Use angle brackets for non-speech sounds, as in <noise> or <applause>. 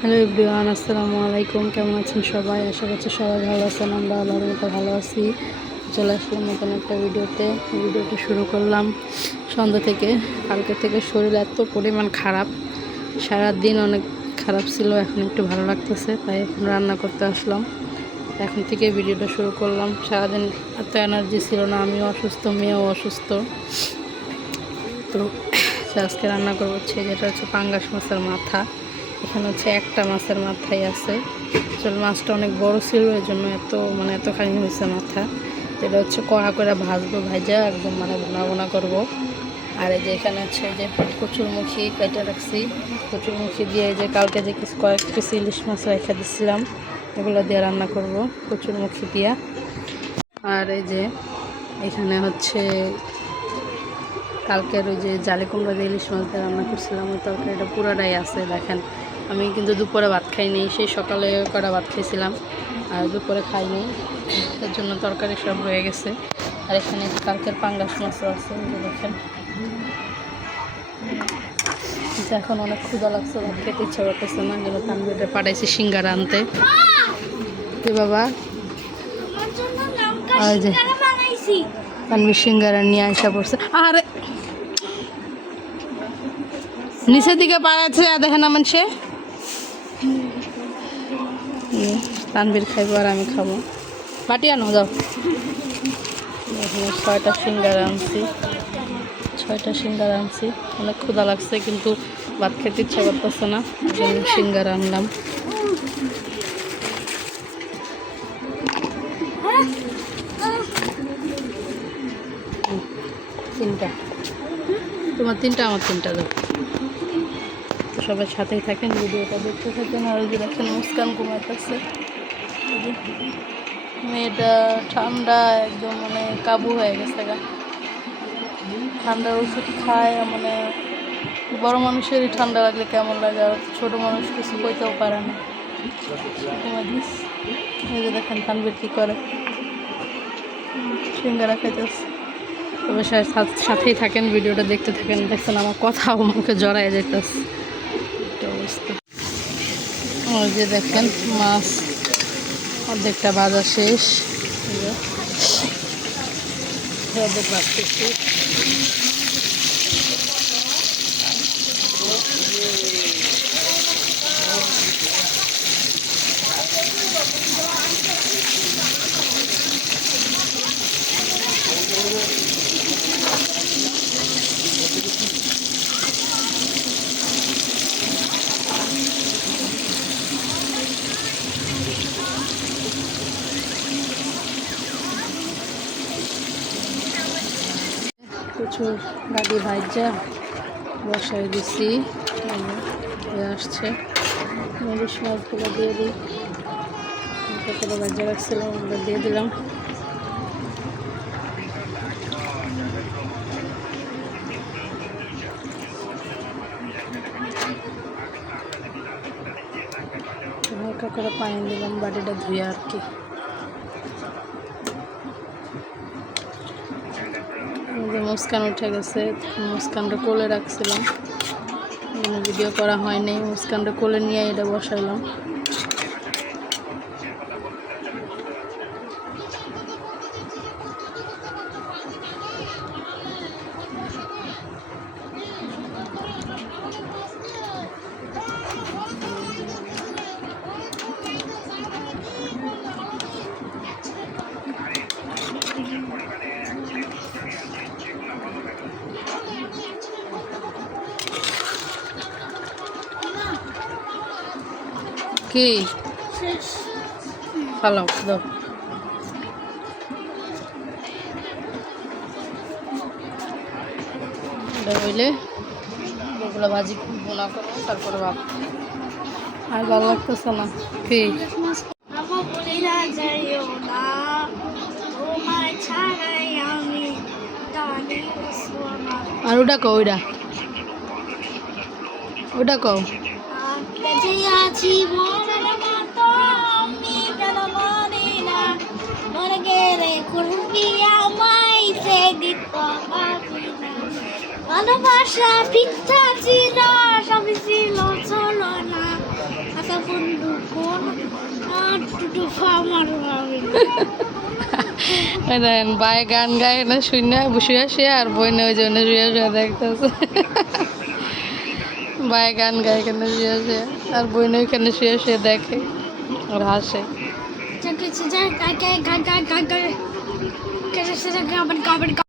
Hello everyone, আসসালামু আলাইকুম। কেমন আছেন সবাই? আশা করছি সবাই ভালো আছেন, আমরা আল্লাহর মতো ভালো আছি। চলে আসলাম নতুন একটা ভিডিওতে। ভিডিওটা শুরু করলাম সন্ধ্যা থেকে। কালকে থেকে শরীর এত পরিমাণ খারাপ। সারা দিন অনেক খারাপ ছিল, এখন একটু ভালো লাগতেছে, তাই এখন রান্না করতে আসলাম। এখন থেকে ভিডিওটা শুরু করলাম। সারাদিন এত এনার্জি ছিল না, আমিও অসুস্থ, মেয়েও অসুস্থ। তো আজকে রান্না করব হচ্ছে যেটা হচ্ছে পাঙ্গাস মাছের মাথা। এখানে হচ্ছে একটা মাছের মাথাই আছে। আসলে মাছটা অনেক বড় ছিল এর জন্য এত মানে এতখানি হয়েছে মাথা। এটা হচ্ছে কড়া করে ভাজবো ভাজা একদম মানে বোনা বোনা করব। আর এই যে এখানে হচ্ছে যে কচুরমুখী কেটে রাখছি। কচুরমুখী দিয়ে এই যে কালকে যে কিছু কয়েক পিস ইলিশ মাছ রেখে দিচ্ছিলাম এগুলো দিয়ে রান্না করব, কচুরমুখী দিয়া। আর এই যে এখানে হচ্ছে কালকের ওই যে জালি কুমড়া দিয়ে ইলিশ মাছ দিয়ে রান্না করছিলাম, ওই তরকারিটা পুরোটাই আছে, দেখেন। আমি কিন্তু দুপুরে ভাত খাইনি সেই সকালে কটা ভাত খেয়েছিলাম আর দুপুরে খাইনি। এর জন্য তরকারি সব রয়ে গেছে। আর এখানে কালকের পাঙ্গাস মাছও আছে দেখেন। এখন অনেক ক্ষুদা লাগছে ভাত খেতে ইচ্ছা করতেছে না। যেন তানবিরে পাঠাইছি সিঙ্গারা আনতে। কি বাবা। আর যে- সিঙ্গারা তানবির সিঙ্গারা নিয়ে আসা পড়ছে। আরে নিচের দিকে পাড়াচ্ছে দেখেন আমার সে। তানবির খাইবো আর আমি খাব। বাটি আনো, যাও। ছয়টা সিঙ্গারা আনছি। ছয়টা সিঙ্গারা আনছি। অনেক ক্ষুধা লাগছে, কিন্তু ভাত খেতে ইচ্ছা করতেছে না। জন্য সিঙ্গারা আনলাম। তিনটা। তোমার তিনটা, আমার তিনটা দাও। তো সবাই সাথেই থাকেন, ভিডিওটা দেখতে থাকেন। আর যে দেখেন, মুস্কান এই যে মেয়েটা ঠান্ডা, একদম মানে কাবু হয়ে গেছে গা। ঠান্ডার ওষুধ খায় মানে বড় মানুষেরই ঠান্ডা লাগলে কেমন লাগে, আর ছোটো মানুষ কিছু কইতেও পারে না। এই যে দেখেন তানবির কী করে। সিঙ্গারা খাইতেছে। তবে সাথেই থাকেন, ভিডিওটা দেখতে থাকেন। দেখছেন, আমার কথা মুখে জড়ায় যেতেছে ওই যে দেখেন মাছ অর্ধেকটা বাজার শেষ অর্ধেক যে। অর্ধেক প্রচুর গাড়ি ভাইজা বসাই দিছি। হয়ে আসছে। ইলিশ মাছগুলো দিয়ে দিই। করে ভাজা রাখছিলাম ওগুলো দিয়ে দিলাম। হালকা করে পানি দিলাম, বাড়িটা ধুয়ে আর কি। যে মুস্কান উঠে গেছে, মুস্কানটা কোলে রাখছিলাম। ভিডিও করা হয়নি, মুস্কানটা কোলে নিয়ে এটা বসাইলাম। কি? ফালাও দাও হইলে এগুলো ভাজি বোনা করব তারপরে ভাব। আর ভালো লাগতেছে না। কি? আর ওটা কও ওইটা। ওটা কও। ভালোবাসা ছিল, সবই ছিল না। মামি ওই <laughs> দেখেন বাই গান গায় না শুনে শুয়ে শুয়ে আর বই না ওই জন্য শুয়ে শুয়ে দেখতেছে। <laughs> বাই গান গায় কেন শুয়ে শুয়ে আর বই না ওইখানে শুয়ে শুয়ে দেখে আর হাসে যা কিছু যা কাকে কাকা কাকা কেসে কাকা কাকা